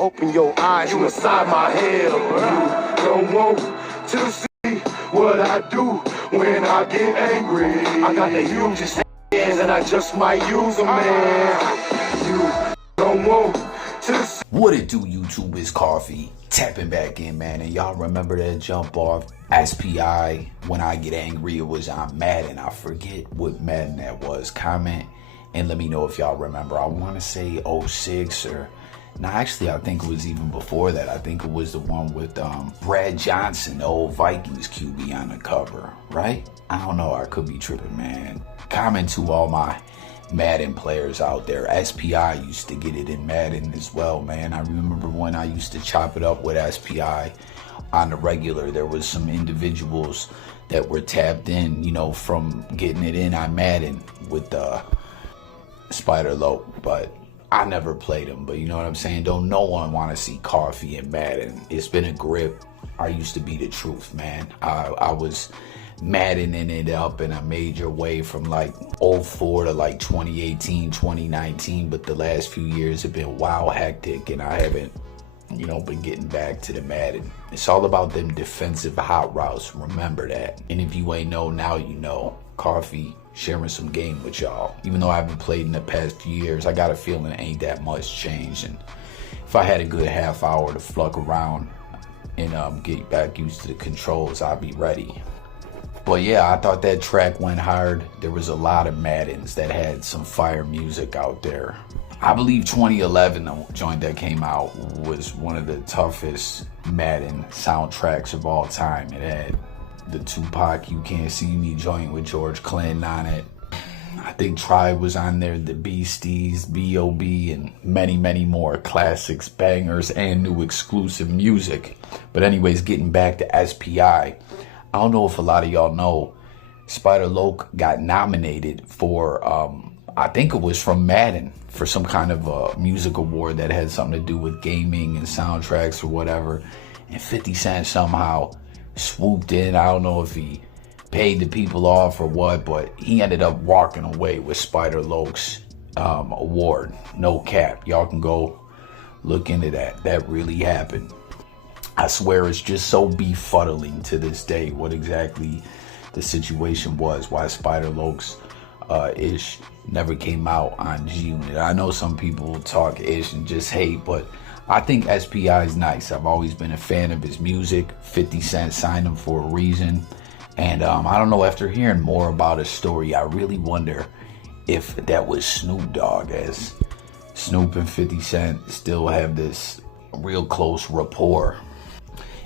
Open your eyes, you inside my head. You don't want to see what I do when I get angry. I got the hugest hands and I just might use them, man. You don't want to see. What it do, YouTube? Is Coffee tapping back in, man. And y'all remember that jump off SPI? When I get angry, it was on Madden. I forget what Madden that was. Comment and let me know if y'all remember. I want to say 06 or... No, actually, I think it was even before that. I think it was the one with Brad Johnson, the old Vikings QB on the cover, right? I don't know. I could be tripping, man. Comment to all my Madden players out there. SPI used to get it in Madden as well, man. I remember when I used to chop it up with SPI on the regular. There was some individuals that were tapped in, you know, from getting it in on Madden with Spider LOC, but I never played him. But you know what I'm saying? Don't no one want to see Coffee in Madden. It's been a grip. I used to be the truth, man. I was Maddening it up in a major way from like 04 to like 2018, 2019. But the last few years have been wild hectic, and I haven't, you know, been getting back to the Madden. It's all about them defensive hot routes. Remember that. And if you ain't know, now you know. Coffee sharing some game with y'all. Even though I haven't played in the past few years, I got a feeling it ain't that much changed. And if I had a good half hour to fluck around and get back used to the controls, I'd be ready. But yeah, I thought that track went hard. There was a lot of Maddens that had some fire music out there. I believe 2011, the joint that came out, was one of the toughest Madden soundtracks of all time. It had the Tupac You Can't See Me joint with George Clinton on it. I think Tribe was on there, the Beasties, B.O.B., and many, many more classics, bangers, and new exclusive music. But anyways, getting back to SPI, I don't know if a lot of y'all know, Spider LOC got nominated for, I think it was from Madden, for some kind of a music award that had something to do with gaming and soundtracks or whatever. And 50 Cent somehow swooped in. I don't know if he paid the people off or what, but he ended up walking away with Spider LOC's award. No cap. Y'all can go look into that. That really happened. I swear it's just so befuddling to this day what exactly the situation was, why Spider LOC's ish never came out on G-Unit. I know some people talk ish and just hate, but I think SPI is nice. I've always been a fan of his music. 50 Cent signed him for a reason. And I don't know, after hearing more about his story, I really wonder if that was Snoop Dogg, as Snoop and 50 Cent still have this real close rapport.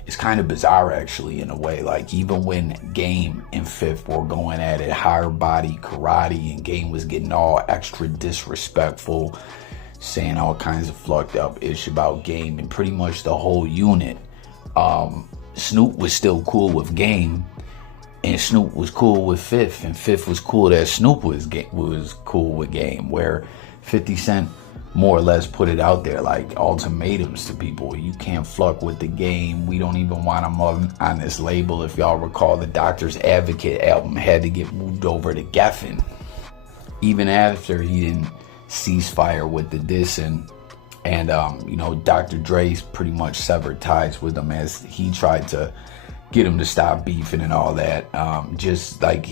It's kind of bizarre, actually, in a way. Like, even when Game and Fifth were going at it, hard body karate, and Game was getting all extra disrespectful, saying all kinds of fucked up ish about Game and pretty much the whole unit, Snoop was still cool with Game, and Snoop was cool with Fifth, and Fifth was cool that Snoop was cool with Game, where 50 Cent more or less put it out there like ultimatums to people. You can't fuck with the Game. We don't even want him on this label. If y'all recall, the Doctor's Advocate album had to get moved over to Geffen, even after he didn't ceasefire with the dissing. And you know, Dr. Dre's pretty much severed ties with him as he tried to get him to stop beefing and all that. Just like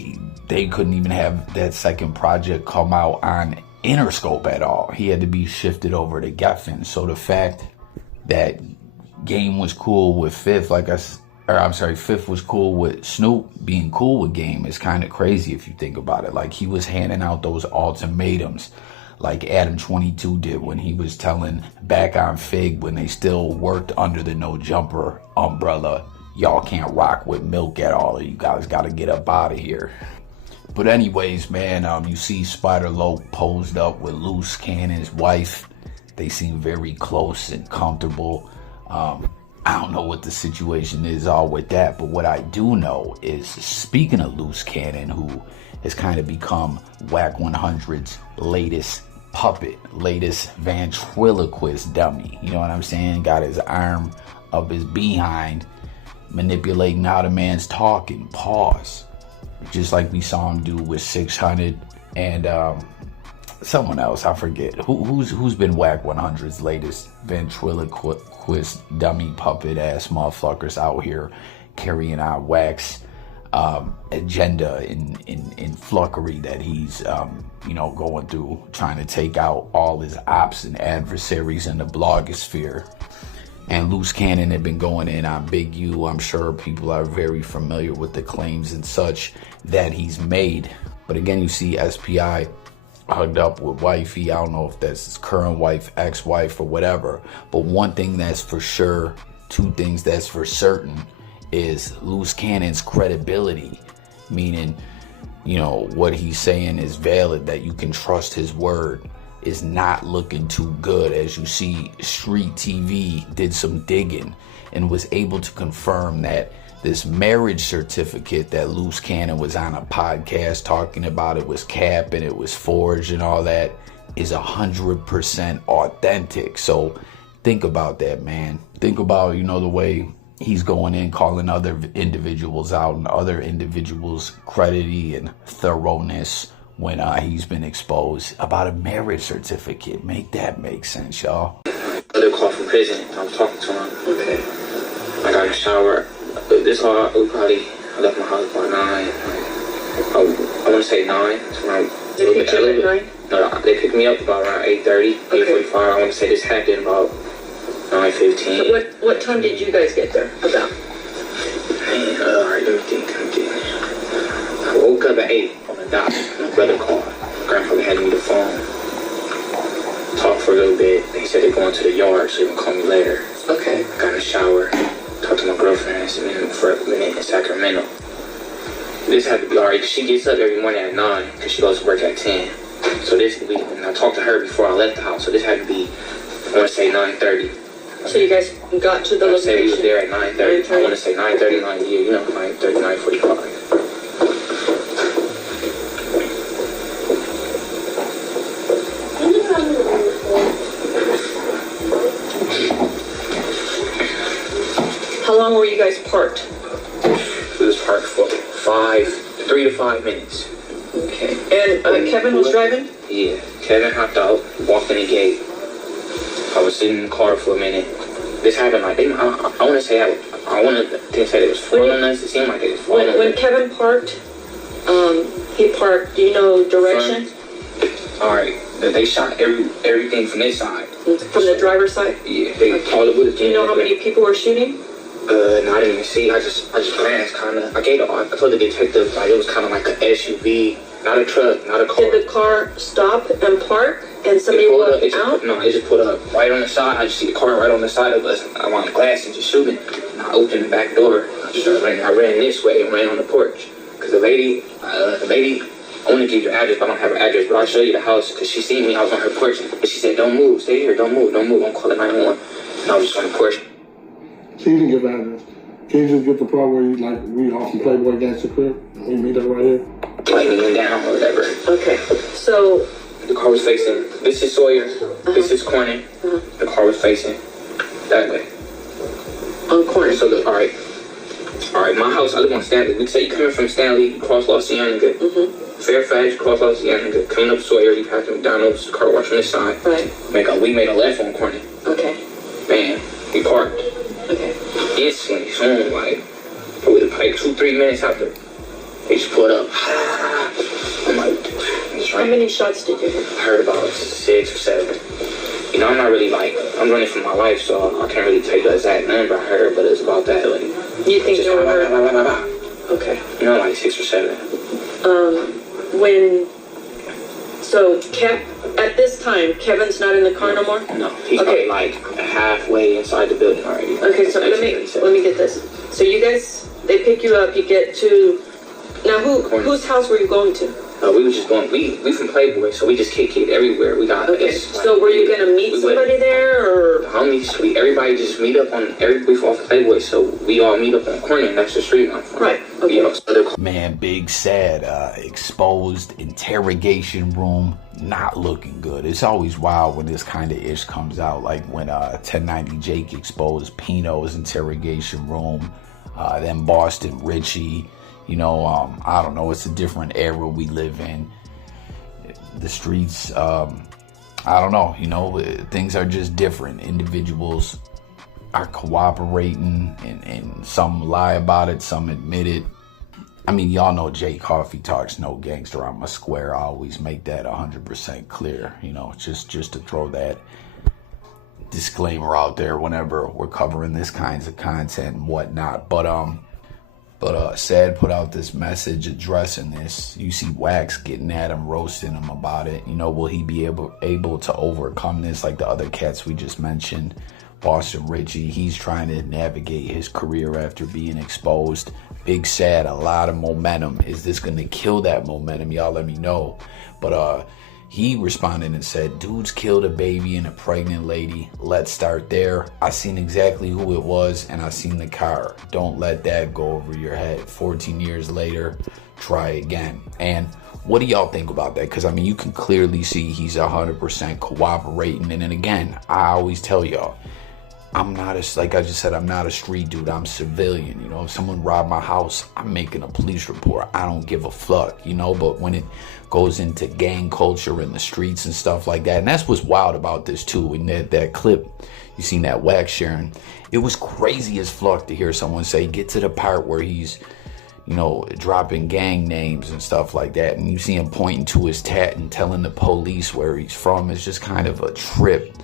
they couldn't even have that second project come out on Interscope at all. He had to be shifted over to Geffen. So the fact that Game was cool with Fifth, Fifth was cool with Snoop being cool with Game is kind of crazy if you think about it. Like, he was handing out those ultimatums like Adam 22 did when he was telling Back on Fig, when they still worked under the No Jumper umbrella, y'all can't rock with Milk at all. You guys got to get up out of here. But anyways, man, you see Spider LOC posed up with Luce, Cannon's wife. They seem very close and comfortable. I don't know what the situation is all with that, but what I do know is, speaking of Luce Cannon, who has kind of become Wack 100's latest puppet, latest ventriloquist dummy. You know what I'm saying? Got his arm up his behind, manipulating how the man's talking. Pause. Just like we saw him do with 600 and someone else, I forget. Who's been Wack 100's latest ventriloquist dummy puppet ass motherfuckers out here carrying out Wack's agenda in flunkery that he's going through, trying to take out all his ops and adversaries in the blogosphere. And Luce Cannon had been going in on Big U. I'm sure people are very familiar with the claims and such that he's made. But again, you see SPI hugged up with wifey. I don't know if that's his current wife, ex-wife, or whatever. But one thing that's for sure, two things that's for certain, is Luce Cannon's credibility. Meaning, what he's saying is valid, that you can trust his word, is not looking too good. As you see, Street TV did some digging and was able to confirm that this marriage certificate that Luce Cannon was on a podcast talking about, it was cap and it was forged and all that, is 100% authentic. So think about that, man. Think about, the way he's going in, calling other individuals out and other individuals' credity and thoroughness when he's been exposed about a marriage certificate. Make that make sense, y'all. Another call from prison. I was talking to him. Okay. I got in the shower. I left my house by 9. I want to say 9. It's around They picked you up at 9? No, they picked me up about around 8:30, 8:45. I want to say this happened about 9:15. So what time did you guys get there? About? Man, alright, let me think. I woke up at 8 on the dot. My brother called. My grandfather had me the phone. Talked for a little bit. He said they're going to the yard, so you can call me later. Okay. Got in the shower. Talked to my girlfriend for a minute in Sacramento. This had to be alright. She gets up every morning at 9 because she goes to work at 10. So and I talked to her before I left the house. So this had to be, I want to say 9:30. So you guys got to the location? I say we was there at 9:30. I want to say 9:30, 9:30, 9:45. How long were you guys parked? We was parked for 3 to 5 minutes. Okay. And Kevin was driving? Yeah. Kevin hopped out, walked in the gate. I was sitting in the car for a minute. This happened like, I want to say, they said it was following us. It seemed like it was following us. When Kevin parked, he parked, do you know direction? Alright. They shot everything from this side. From the driver's side? Yeah. They all the bullets. Do you know how many people were shooting? No, I didn't even see. I just glanced kind of. I told the detective like it was kind of like an SUV, not a truck, not a car. Did the car stop and park and somebody walked out? No, it just pulled up right on the side. I just see the car right on the side of us. I'm on the glass and just shooting. And I opened the back door. I ran this way and ran on the porch. Because the lady, I want to give you your address, but I don't have her address, but I'll show you the house because she seen me. I was on her porch. But she said, don't move, stay here, don't move. I'm calling 911. And I was just on the porch. So you can give address. Can you just get the part where we off some Playboy Gangster Crip? We meet up right here. Like leaning down or whatever. Okay, so... The car was facing, this is Sawyer, this is Corning. The car was facing that way. On Corning. So, alright, my house, I live on Stanley. We say you coming from Stanley, you cross Los Angeles. Fairfax, cross Los Angeles, coming up Sawyer, you pass McDonald's, the car wash on this side. Right. We made a left on Corning. Okay. Bam, we parked. Okay. Instantly, soon, like 2-3 minutes after, they just pulled up. I'm like, How many shots did you hit? I heard about 6 or 7. I'm not really I'm running for my life, so I can't really tell you the exact number I heard, but it's about that. You think you were? Okay. Like 6 or 7. At this time, Kevin's not in the car no more? No, he's probably halfway inside the building already. Okay, so let me get this. So you guys, they pick you up, you get to, now whose house were you going to? We were just going, we from Playboy, so we just kick it everywhere. We got so were you going to meet somebody there, or? Homies, everybody just meet up on, we off of Playboy, so we all meet up on Corning, next to the street. Right, okay. Man, big sad, exposed interrogation room, not looking good. It's always wild when this kind of ish comes out, like when 1090 Jake exposed Pino's interrogation room, then Boston Richie. I don't know, it's a different era we live in. the streets, I don't know, you know, things are just different. Individuals are cooperating, and some lie about it, some admit it. I mean, y'all know Jay Coffee talks no gangster. I'm a square. I always make that 100% clear, you know, just to throw that disclaimer out there whenever we're covering this kinds of content and whatnot. But Sad put out this message addressing this. You see Wax getting at him, roasting him about it. You know, will he be able to overcome this like the other cats we just mentioned? Boston Richie, he's trying to navigate his career after being exposed. Big Sad, a lot of momentum. Is this going to kill that momentum? Y'all let me know. But he responded and said, dudes killed a baby and a pregnant lady. Let's start there. I seen exactly who it was, and I seen the car. Don't let that go over your head. 14 years later, try again. And what do y'all think about that? Because, I mean, you can clearly see he's 100% cooperating. And then again, I always tell y'all, like I just said, I'm not a street dude. I'm civilian. You know, if someone robbed my house, I'm making a police report. I don't give a fuck, you know. But when it goes into gang culture in the streets and stuff like that, and that's what's wild about this too. In that clip, you seen that Wack sharing, it was crazy as fuck to hear someone say, get to the part where he's, you know, dropping gang names and stuff like that, and you see him pointing to his tat and telling the police where he's from. It's just kind of a trip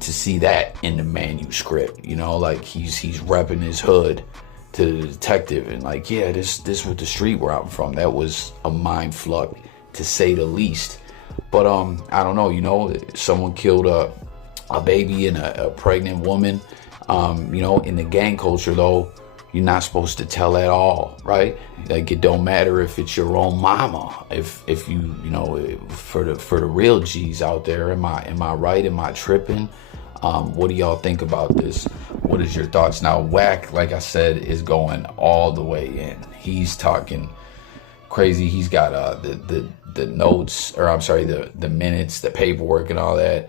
to see that in the manuscript, you know, like he's repping his hood to the detective, and like, yeah, this was the street where I'm from. That was a mind fuck, to say the least. But I don't know, you know, someone killed a baby and a pregnant woman. You know, in the gang culture though, you're not supposed to tell at all, right? Like, it don't matter if it's your own mama. If you know, for the real G's out there, am I right? Am I tripping? What do y'all think about this? What is your thoughts? Now, Wack, like I said, is going all the way in. He's talking crazy. He's got the notes, or I'm sorry, the minutes, the paperwork and all that.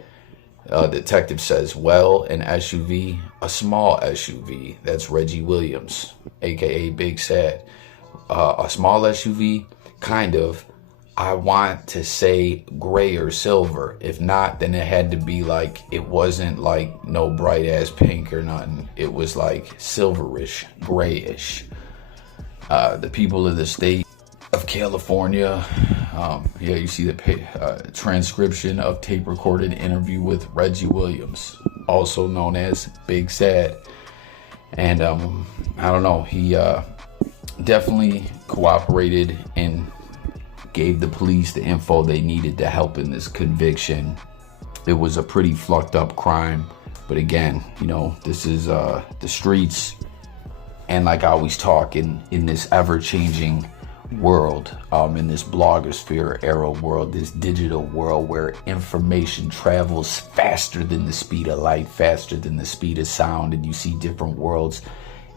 Detective says, well, an SUV, a small SUV. That's Reggie Williams, aka Big Sad. A small SUV, kind of. I want to say gray or silver. If not, then it had to be like, it wasn't like no bright ass pink or nothing. It was like silverish, grayish. The people of the state of California, yeah, you see the transcription of tape recorded interview with Reggie Williams, also known as Big Sad. And I don't know, he definitely cooperated and gave the police the info they needed to help in this conviction. It was a pretty fucked up crime, but again, you know, this is the streets, and like I always talk, in this ever-changing world, in this blogosphere era world, this digital world where information travels faster than the speed of light, faster than the speed of sound, and you see different worlds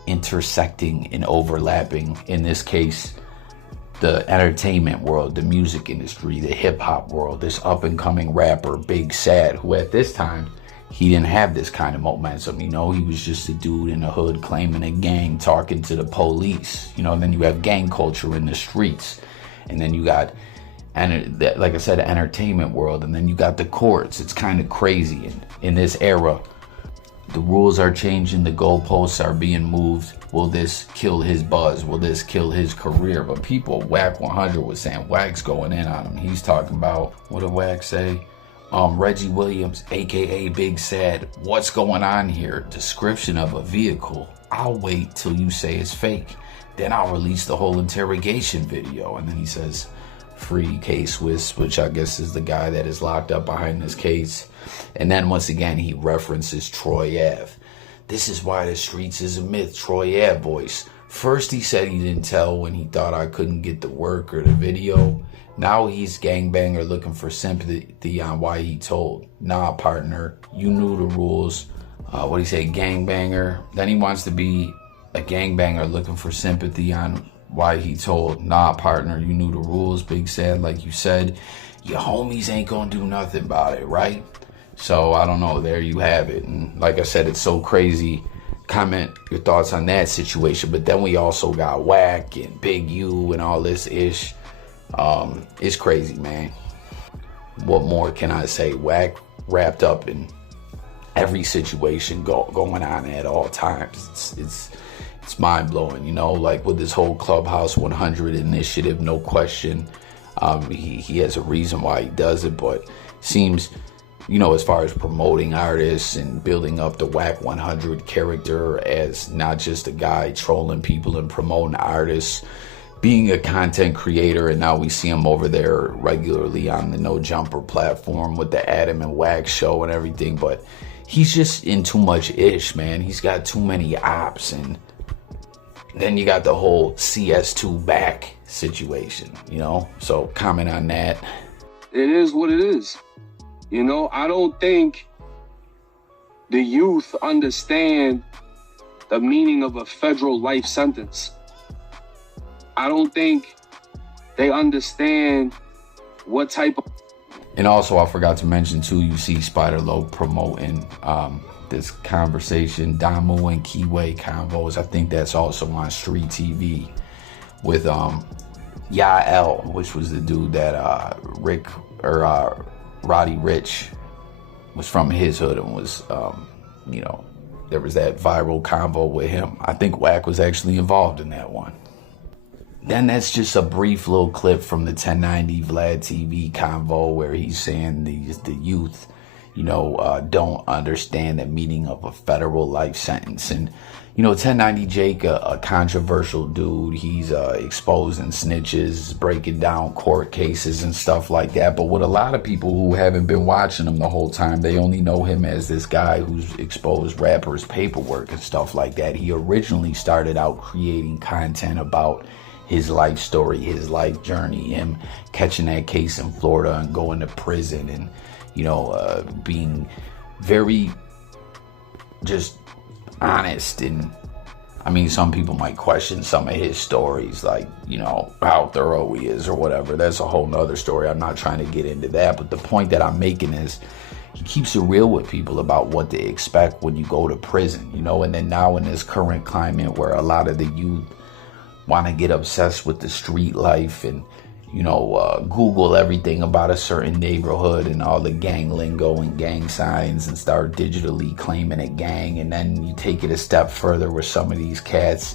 intersecting and overlapping. In this case, the entertainment world, the music industry, the hip-hop world, this up-and-coming rapper, Big Sad, who at this time, he didn't have this kind of momentum, you know. He was just a dude in the hood claiming a gang, talking to the police, you know. And then you have gang culture in the streets, and then you got, and like I said, the entertainment world, and then you got the courts. It's kind of crazy. And in this era, the rules are changing, the goalposts are being moved. Will this kill his buzz? Will this kill his career? But people, Wack 100 was saying Wack's going in on him. He's talking about, what did Wack say? Reggie Williams, aka Big Sad, what's going on here? Description of a vehicle. I'll wait till you say it's fake. Then I'll release the whole interrogation video. And then he says, free K-Swiss, which I guess is the guy that is locked up behind this case. And then once again, he references Troy Ave. This is why the streets is a myth, Troy Ave voice. First he said he didn't tell when he thought I couldn't get the work or the video. Now he's gangbanger looking for sympathy on why he told. Nah, partner, you knew the rules. What he say, gangbanger? Then he wants to be a gangbanger looking for sympathy on why he told. Nah, partner, you knew the rules, Big Sad. Like you said, your homies ain't gonna do nothing about it, right? So I don't know, there you have it. And like I said, it's so crazy. Comment your thoughts on that situation. But then we also got Wack and Big U and all this ish. It's crazy, man. what more can I say? Wack wrapped up in every situation going on at all times. It's mind blowing, you know, like with this whole Clubhouse 100 initiative, no question. He has a reason why he does it, but seems, you know, as far as promoting artists and building up the Wack 100 character as not just a guy trolling people and promoting artists, being a content creator, and now we see him over there regularly on the No Jumper platform with the Adam and Wack show and everything, but he's just in too much ish, man. He's got too many ops, and then you got the whole CS2 back situation, you know? So comment on that. It is what it is. You know, I don't think the youth understand the meaning of a federal life sentence. I don't think they understand what type of... And also, I forgot to mention too, you see Spider Loc promoting this conversation, Damu and Kiwi Convos. I think that's also on Street TV with Yael, which was the dude that Roddy Ricch was from his hood and was, you know, there was that viral convo with him. I think Wack was actually involved in that one. Then that's just a brief little clip from the 1090 Vlad TV convo where he's saying the youth, you know, don't understand the meaning of a federal life sentence. And, you know, 1090 Jake, a controversial dude. He's exposing snitches, breaking down court cases and stuff like that. But with a lot of people who haven't been watching him the whole time, they only know him as this guy who's exposed rappers' paperwork and stuff like that. He originally started out creating content about his life story, his life journey, him catching that case in Florida and going to prison and, you know, being very just honest. And I mean, some people might question some of his stories, like, you know, how thorough he is or whatever. That's a whole nother story. I'm not trying to get into that. But the point that I'm making is he keeps it real with people about what they expect when you go to prison, you know. And then now in this current climate where a lot of the youth want to get obsessed with the street life and, you know, Google everything about a certain neighborhood and all the gang lingo and gang signs and start digitally claiming a gang. And then you take it a step further where some of these cats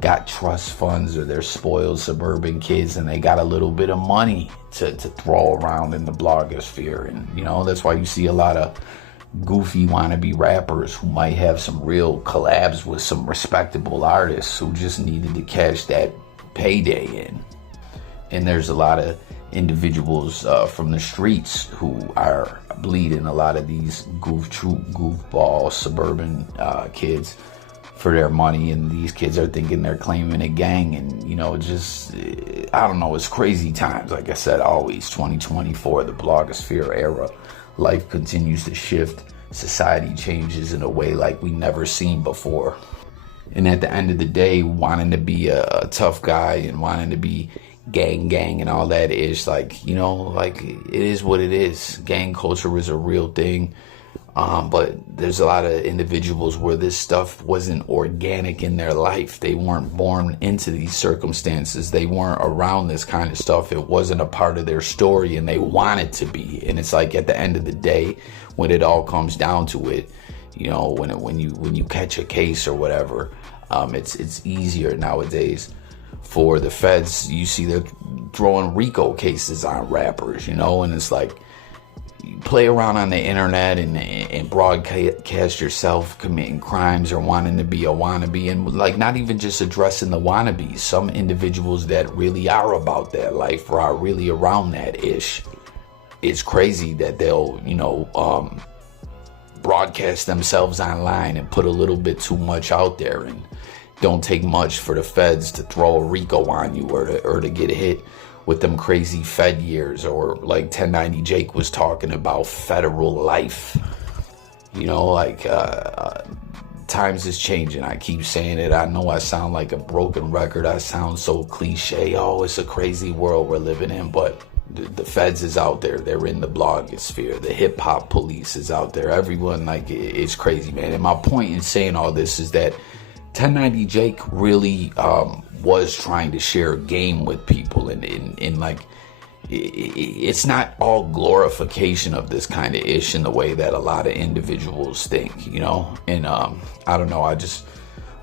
got trust funds or they're spoiled suburban kids and they got a little bit of money to throw around in the blogosphere. And, you know, that's why you see a lot of goofy wannabe rappers who might have some real collabs with some respectable artists who just needed to cash that payday in. And there's a lot of individuals from the streets who are bleeding a lot of these goofball suburban kids for their money, and these kids are thinking they're claiming a gang. And, you know, just, I don't know, it's crazy times. Like I said, always 2024, the blogosphere era. Life continues to shift. Society changes in a way like we never seen before. And at the end of the day, wanting to be a tough guy and wanting to be gang and all that is like, you know, like it is what it is. Gang culture is a real thing. But there's a lot of individuals where this stuff wasn't organic in their life. They weren't born into these circumstances. They weren't around this kind of stuff. It wasn't a part of their story, and they want it to be. And it's like at the end of the day, when it all comes down to it, you know, when you catch a case or whatever, it's easier nowadays for the feds. You see they're throwing RICO cases on rappers, you know, and it's like, you play around on the internet and broadcast yourself committing crimes or wanting to be a wannabe, and like not even just addressing the wannabes. Some individuals that really are about that life or are really around that ish. It's crazy that they'll, you know, broadcast themselves online and put a little bit too much out there, and don't take much for the feds to throw a RICO on you or to get hit with them crazy Fed years, or like 1090 Jake was talking about federal life. You know, like times is changing. I keep saying it. I know I sound like a broken record. I sound so cliche. Oh, it's a crazy world we're living in, but the feds is out there. They're in the blogosphere. The hip hop police is out there. Everyone, like, it's crazy, man. And my point in saying all this is that 1090 Jake really was trying to share a game with people, and like it's not all glorification of this kind of ish in the way that a lot of individuals think, you know. And I don't know, I just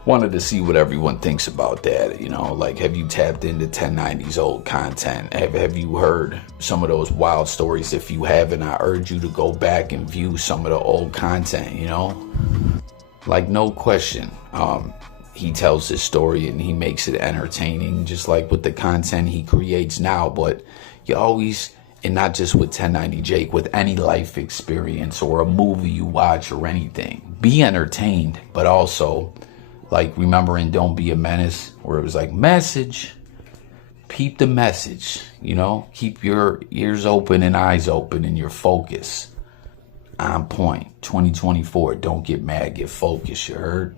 wanted to see what everyone thinks about that, you know. Like, have you tapped into 1090's old content? Have you heard some of those wild stories? If you haven't, I urge you to go back and view some of the old content, you know. Like, no question, he tells his story and he makes it entertaining, just like with the content he creates now. But you always, and not just with 1090 Jake, with any life experience or a movie you watch or anything, be entertained, but also, like, remembering Don't Be a Menace, where it was like, message, peep the message, you know, keep your ears open and eyes open and your focus on point. 2024, don't get mad, get focused, you heard?